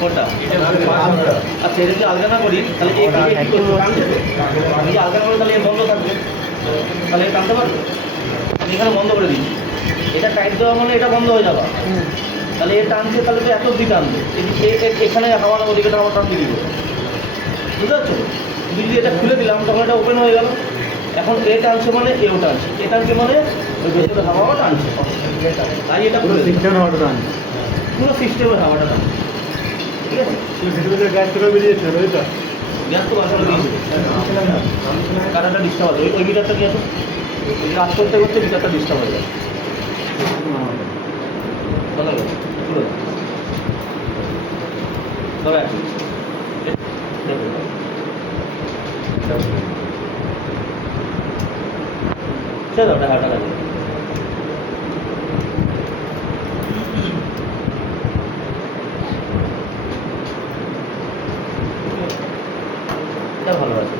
কোনটা? আচ্ছা, এটা যদি আলগা না করি তাহলে আমি যে আলগা করে তাহলে এর বন্ধ থাকবে, তাহলে টানতে পারবে। আমি এখানে বন্ধ করে দিচ্ছি, এটা টাইট দেওয়া মানে এটা বন্ধ হয়ে যাবে। তাহলে এ টানছে, তাহলে তো এত দিকে টানবে, এখানে হাওয়া ওদিকে হাওয়া টানতে দিব, বুঝতে পারছো? যদি এটা খুলে দিলাম তখন এটা ওপেন হয়ে গেল। এখন এ টানছে মানে এও টানছে, এ টানছে মানে ওই ভেতরে হাওয়াও টানছে, তাই এটা খুলে সিস্টেমের হাওয়াটা টানছে, পুরো সিস্টেমের হাওয়াটা টানছে। ঠিক আছে, গ্যাস থেকে বেরিয়েছে, ওইটা গ্যাস তো বাসানো দিয়েছিল, কারেন্টটা ডিস্টার্ব আছে। ওই মিটারটা নিয়ে আসো, ওই কাজ করতে করতে মিটারটা ডিস্টার্ব হয়ে যাবে। তবে চলো ওটা হাঁটা লাগে। এটা ভালো আছে।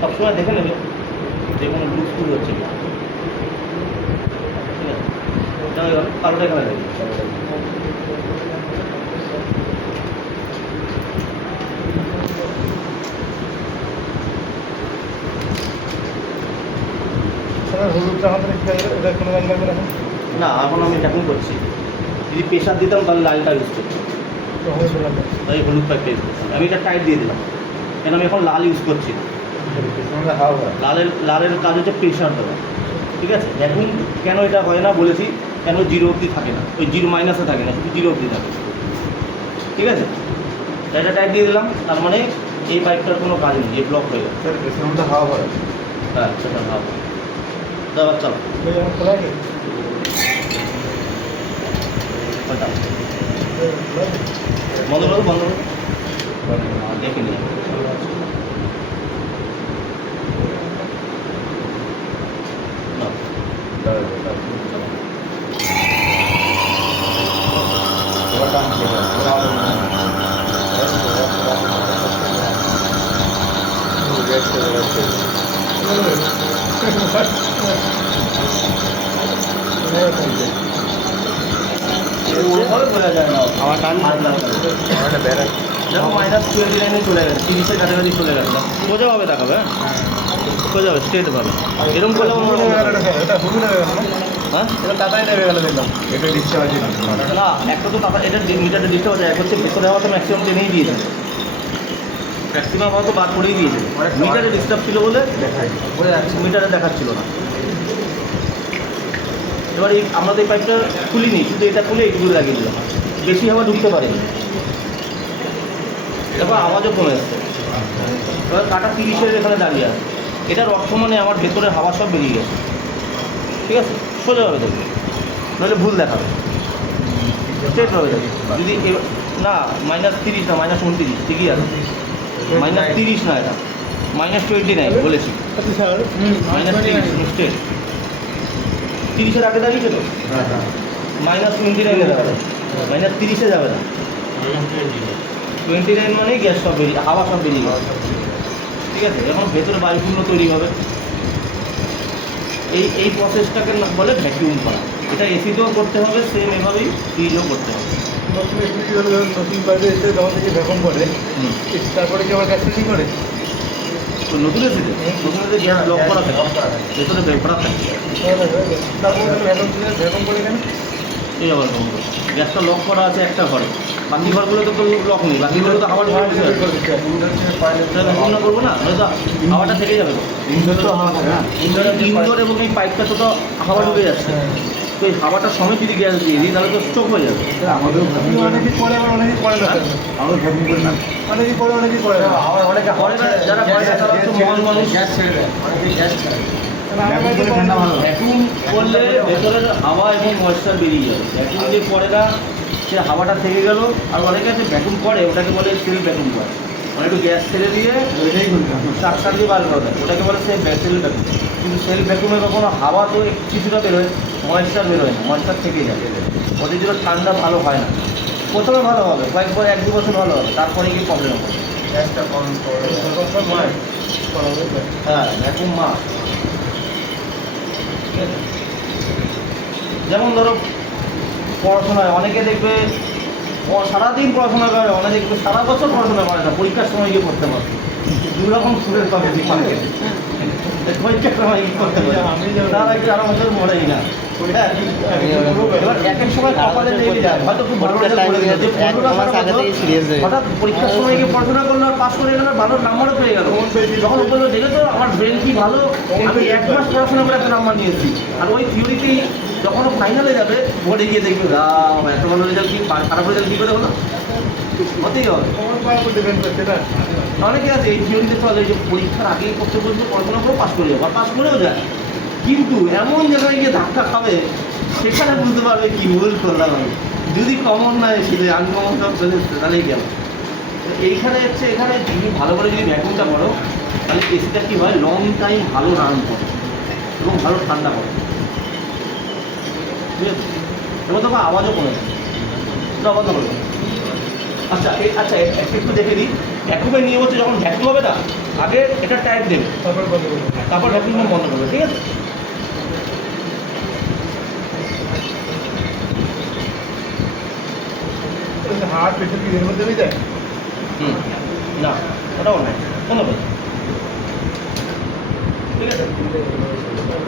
সবসময় দেখে নেবে যে কোনো গ্রুপ স্কুল হচ্ছে কি। ঠিক আছে, কালোটাই খেলা যাবে। না, এখন আমি ট্যাকুন করছি। যদি প্রেশার দিতাম তাহলে লালটা ইউজ করছি, তাই হলুদ পাইপটা ইউজ করছি। আমি এটা টাইট দিয়ে দিলাম, কেন আমি এখন লাল ইউজ করছি। লালের কাজ হচ্ছে প্রেশার দেওয়া। ঠিক আছে, এখন কেন এটা হয় না বলেছি, কেন জিরো অবধি থাকে না, ওই জিরো মাইনাসে থাকে না, শুধু জিরো অবধি থাকে। ঠিক আছে, এটা টাইট দিয়ে দিলাম, তার মানে এই পাইপটার কোনো কাজ নেই, এই ব্লক হয়ে গেল। হাওয়া হয়, হ্যাঁ সেটা ভাব দাবার চাপ বন্ধ করো, বন্ধ করো, দেখে নিই। বোঝা যায় না আমার টান দেখো -29 চলে গেছে, 30-এর কাছাকাছি চলে গেছে। সোজাভাবে দেখাবে, হ্যাঁ সোজাভাবে স্ট্রেট ভাবে, এরকম করলে হ্যাঁ এটা টাটাই নেমে গেল দেখলাম। এটা ডিস্টার্ব আছে না, একটা তো টাটা, এটা মিটারটা ডিস্টার্ব আছে, এক হচ্ছে ভেতরে হওয়া তো ম্যাক্সিমাম টেনেই দিয়েছে, ম্যাক্সিমাম হওয়া তো বাদ করেই দিয়েছে। মিটারে ডিস্টার্ব ছিল বলে মিটারে দেখাচ্ছিল না। এবার এই আমরা তো এই পাইপটা খুলিনি, শুধু এটা খুলে এইটুকু লাগিয়ে দিলাম, বেশি হাওয়া ঢুকতে পারেনি। এবার আওয়াজও কমে যাচ্ছে। এবার কাটা 30-এর এখানে দাঁড়িয়ে আছে, এটার অর্থ মানে আমার ভেতরে হাওয়া সব বেরিয়ে গেছে। ঠিক আছে, সোজাভাবে দেখবে, নইলে ভুল দেখাবে, স্ট্রেটভাবে দেখবে। যদি না -30 না, -29 ঠিকই আছে, -30 না, এটা -29 বলেছি, -30 স্ট্রেট। 30-এর আগে দাঁড়িয়েছে তো, -29 যাবে, -30-এ যাবে না। 29 মানেই গ্যাস সব বেরিয়ে, হাওয়া সব বেরিয়ে গেছে। ঠিক আছে, এখন ভেতরে বায়ুশূন্য তৈরি হবে। এই প্রসেসটাকে বলে ভ্যাকিউম করা। এটা এসিতেও করতে হবে, সেম এভাবেই ফ্রিজেও করতে হবে। নতুন পাইপে এসে যখন থেকে ভ্যাকুম করে, তারপরে কি আবার গ্যাস চেঞ্জ করে? তো নতুন এসিতে গ্যাস লক করা থাকে, ভেতরে ভেপড়া থাকে। ভ্যাকুম করে কেন? এই আবার গ্যাসটা লক করা আছে একটা ঘরে, বাকি ঘরগুলোতে তো লক নেই, বাকিগুলো তো হাওয়া ঢুকে গেছে। নতুন করবো না, নয়তো হাওয়াটা থেকে যাবে। ইনডোর এবং এই পাইপটা তো হাওয়া ঢুকে যাচ্ছে, তো এই হাওয়াটা সময় যদি গ্যাস দিয়ে দিই তাহলে তো স্ট্রোক হয়ে যাবে। আমাদের অনেকেই করে, আবার অনেকেই করে না। আমাদের ভ্যাকুম করে না, অনেকেই করে, অনেকেই করে না। আবার অনেকে করে না, যারা করে না তারা তো মহান মানুষ। গ্যাস ছেড়ে দেয়, অনেকেই গ্যাস ছেড়ে দেয়। ভ্যাকুম করলে ভেতরের হাওয়া এবং ময়েশ্চার বেরিয়ে যাবে। ভ্যাকুম যে করে না, সে হাওয়াটা থেকে গেল। আর অনেকে আছে ভ্যাকুম করে, ওটাকে বলে সেলফ ভ্যাকুম করে, মানে একটু গ্যাস ছেড়ে দিয়ে ওইটাই চাকটা দিয়ে বার করে দেয়, ওটাকে বলে সেলফ ভ্যাকুম। কিন্তু সেলফ ভ্যাকুমে কখনো হাওয়া তো কিছুটা বেরোয়, ময়েশ্চার বেরোয় না, ময়েশ্চার থেকে যাবে, ওদের জন্য ঠান্ডা ভালো হয় না। প্রথমে ভালো হবে, কয়েকবার 1-2 বছর ভালো হবে, তারপরে গিয়ে প্রবলেম হবে। একটা কম করে হ্যাঁ ভ্যাকুম মা, যেমন ধরো পড়াশোনায় অনেকে দেখবে সারাদিন পড়াশোনা করে, অনেকে দেখবে সারা বছর পড়াশোনা করে না, পরীক্ষার সময় গিয়ে পড়তে পারে। দু রকম স্টুডেন্ট পাবে মার্কেটে, পরীক্ষার সময় গিয়ে পড়তে পারে, তারা একটু আরো বছর পড়েই না। এবার এক এক সময় কপালে লেগে যায়, হয়তো খুব ভালো রেজাল্ট করে দিল, যে 15টা হঠাৎ পরীক্ষার সময় গিয়ে পড়াশোনা করলো আর পাস করে গেল, ভালো নাম্বারও পেয়ে গেল। যখন বললো দেখেছো আমার ব্রেন কি ভালো, আমি 1 মাস পড়াশোনা করে একটা নাম্বার নিয়েছি। আর ওই থিওরিতেই যখন ফাইনালে যাবে বোর্ডে গিয়ে দেখবে এত ভালো রেজাল্ট, কি খারাপ রেজাল্ট কী করে হলো, হতেই হবে। অনেকে আছে এই থিওরিতে চলে যে পরীক্ষার আগেই করতে বলবে, পড়াশোনা করে পাস করে যাবে, আর পাস করেও যায়, কিন্তু এমন জায়গায় গিয়ে ধাক্কা খাবে সেখানে বুঝতে পারবে কি ভুল করলাম আমি। যদি কমন না এসেছে আনকমন সব চলে এসছে তাহলেই গেল। এইখানে হচ্ছে, এখানে তুমি ভালো করে যদি ভ্যাকুমটা করো তাহলে এসিটা কী হয়, লং টাইম ভালো রান করে এবং ভালো ঠান্ডা করে, ঠিক আছে। এবার তোমার আওয়াজও কমে যায়, এটা বন্ধ করবে। আচ্ছা আচ্ছা একটু দেখে দিই, ভ্যাকুমের নিয়ম হচ্ছে যখন ভ্যাকুম হবে না আগে এটা টাইপ দেবে, তারপর ভ্যাকুম বন্ধ করবে, ঠিক আছে। হার্ট পেশেন্ট কি এর মধ্যে হয়ে যায়? না ওটাও নাই, বন্ধ করবে, ঠিক আছে।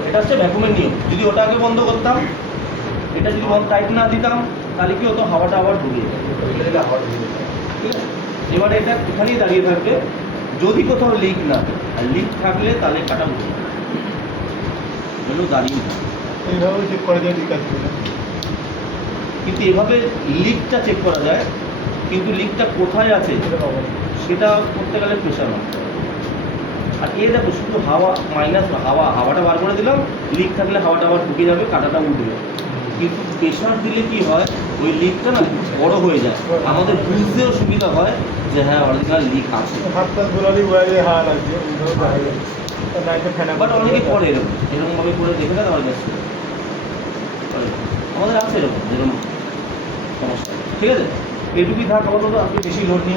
এটা হচ্ছে ভ্যাকুমের নিয়ম। যদি ওটা আগে বন্ধ করতাম, এটা যদি টাইট না দিতাম তাহলে কি হতো, হাওয়াটা আবার ঢুকে যেত, ঠিক আছে। এবারে এটা এখানেই দাঁড়িয়ে থাকবে, যদি কোথাও লিক না হয়, আর লিক থাকলে তাহলে কাটা বুঝে দাঁড়িয়ে থাকে। এইভাবে চেক করা যায়, ঠিক আছে। কিন্তু এভাবে লিকটা চেক করা যায়, কিন্তু লিকটা কোথায় আছে সেটা করতে গেলে প্রেশার মারতে হবে। আর এ দেখো শুধু হাওয়া মাইনাস হাওয়াটা বার করে দিলাম, লিক থাকলে হাওয়াটা আবার ঢুকে যাবে, কাটাটা উঠবে। কিন্তু প্রেশার দিলে কি হয়, ওই লিকটা না বড় হয়ে যায়, আমাদের বুঝতেও সুবিধা হয় যে হ্যাঁ অরিজিনাল লিক আছে। হাতটা গোলালি বয়ে হাওয়া লাগছে, বাট অনেকে করে এরকমভাবে করে দেখে না, আমার কাছে আমাদের আছে এরকম সমস্যা, ঠিক আছে। এইটুকুই থাক আপাতত, আপনি বেশি লোড নিয়ে